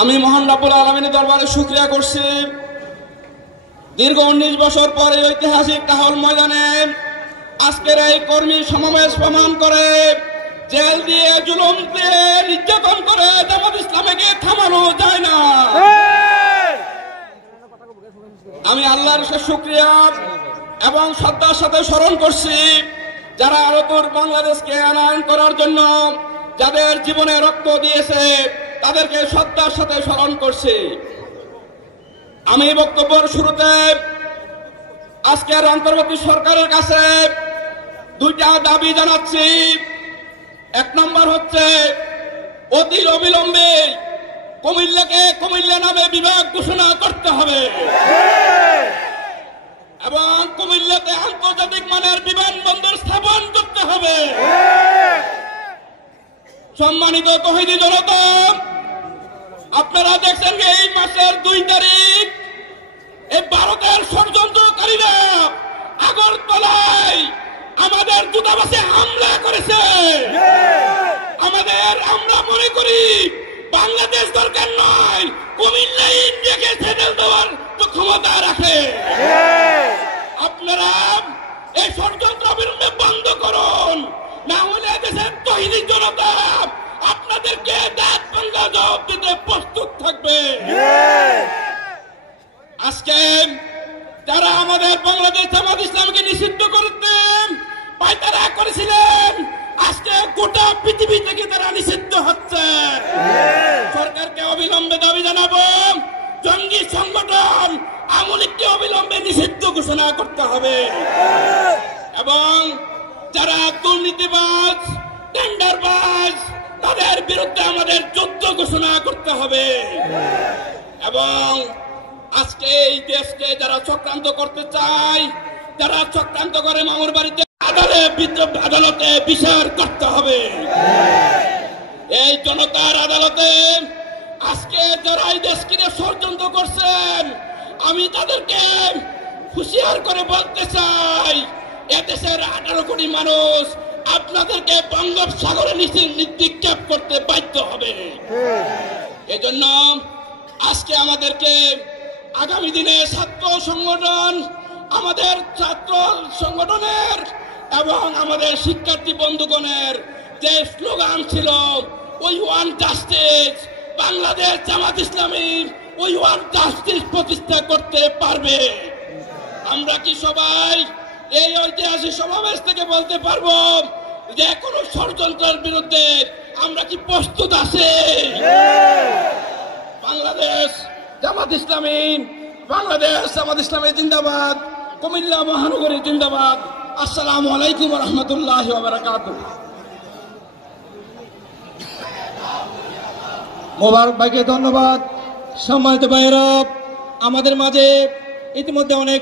আমি মহান রব্বুল আলামিনের দরবারে শুকরিয়া করছি। দীর্ঘ 19 বছর পরে ঐতিহাসিক কাহল ময়দানে আজকের এই কর্মী সমাবেশ প্রমাণ করে জেল দিয়ে জুলুম দিয়ে নির্যাতন করে জামাত ইসলামীকে থামানো যায় না। আমি আল্লাহর শুকরিয়া এবং শ্রদ্ধার সাথে স্মরণ করছি যারা নতুন বাংলাদেশকে আনয়ন করার জন্য যাদের জীবনে রক্ত দিয়েছে তাদেরকে শ্রদ্ধার সাথে স্মরণ করছি। আমি বক্তব্যের শুরুতে আজকের অন্তর্বর্তী সরকারের কাছে দুইটা দাবি জানাচ্ছি। এক নম্বর হচ্ছে অতি অবিলম্বে কুমিল্লাকে কুমিল্লা নামে বিভাগ ঘোষণা করতে হবে এবং কুমিল্লাতে আন্তর্জাতিক মানের বিমানবন্দর স্থাপন করতে হবে। সম্মানিত তৌহিদি জনতা, আপনারা দেখছেন যে এই মাসের 2 তারিখ এই ভারতের ষড়যন্ত্রকারীরা আগরতলায় আমাদের দূতাবাসে হামলা করেছে। আমরা মনে করি বাংলাদেশ দরকার নয়, কুমিল্লা ইন্ডিয়াকে সেটেল দেওয়ার ক্ষমতা রাখে। আপনারা এই ষড়যন্ত্র বিরুদ্ধে বন্ধ করুন, না হলে দেশের তৌহিদি জনতা আপনাদেরকে দাঁত ভাঙা জবাব দিতে প্রস্তুত থাকবে। আজকে যারা আমাদের বাংলাদেশ জামাত ইসলামকে নিষিদ্ধ করতে পায়তারা করেছিলেন, আজকে গোটা পৃথিবী থেকে তারা নিষিদ্ধ হচ্ছে। সরকারকে অবিলম্বে দাবি জানাবো জঙ্গি সংগঠন আওয়ামী লীগকে অবিলম্বে নিষিদ্ধ ঘোষণা করতে হবে এবং যারা দুর্নীতিবাজ টেন্ডারবাজ তাদের বিরুদ্ধে আমাদের যুদ্ধ ঘোষণা করতে হবে এবং আজকে এই দেশকে যারা চক্রান্ত করতে চায়, যারা চক্রান্ত করে মামুর বাড়িতে আদালতে বিচার করতে হবে। এই জনতার আদালতে আজকে যারা এই দেশকে ষড়যন্ত্র করছেন, আমি তাদেরকে হুঁশিয়ার করে বলতে চাই, এদেশের 18 কোটি মানুষ আপনাদেরকে বঙ্গোপসাগরে নিক্ষেপ করতে বাধ্য হবে। এজন্য আজকে আমাদেরকে আগামী দিনে ছাত্র সংগঠন, আমাদের ছাত্র সংগঠনের এবং আমাদের শিক্ষার্থী বন্ধুগণের যে স্লোগান ছিল we want justice, Bangladesh Jamaat Islami we want justice প্রতিষ্ঠা করতে পারবে। আমরা কি সবাই এই ঐতিহাসিক সমাবেশ থেকে বলতে পারবো যে কোনো ষড়যন্ত্রের বিরুদ্ধে আমরা কি প্রস্তুত আছি? বাংলাদেশ জামাত ইসলামী জিন্দাবাদ, কুমিল্লা মহানগরী জিন্দাবাদ। আসসালামু আলাইকুম ওয়া রাহমাতুল্লাহি ওয়া বারাকাতুহু। মোবারক ভাইকে ধন্যবাদ। সম্মানিত ভাইরা, আমাদের মাঝে ইতিমধ্যে অনেক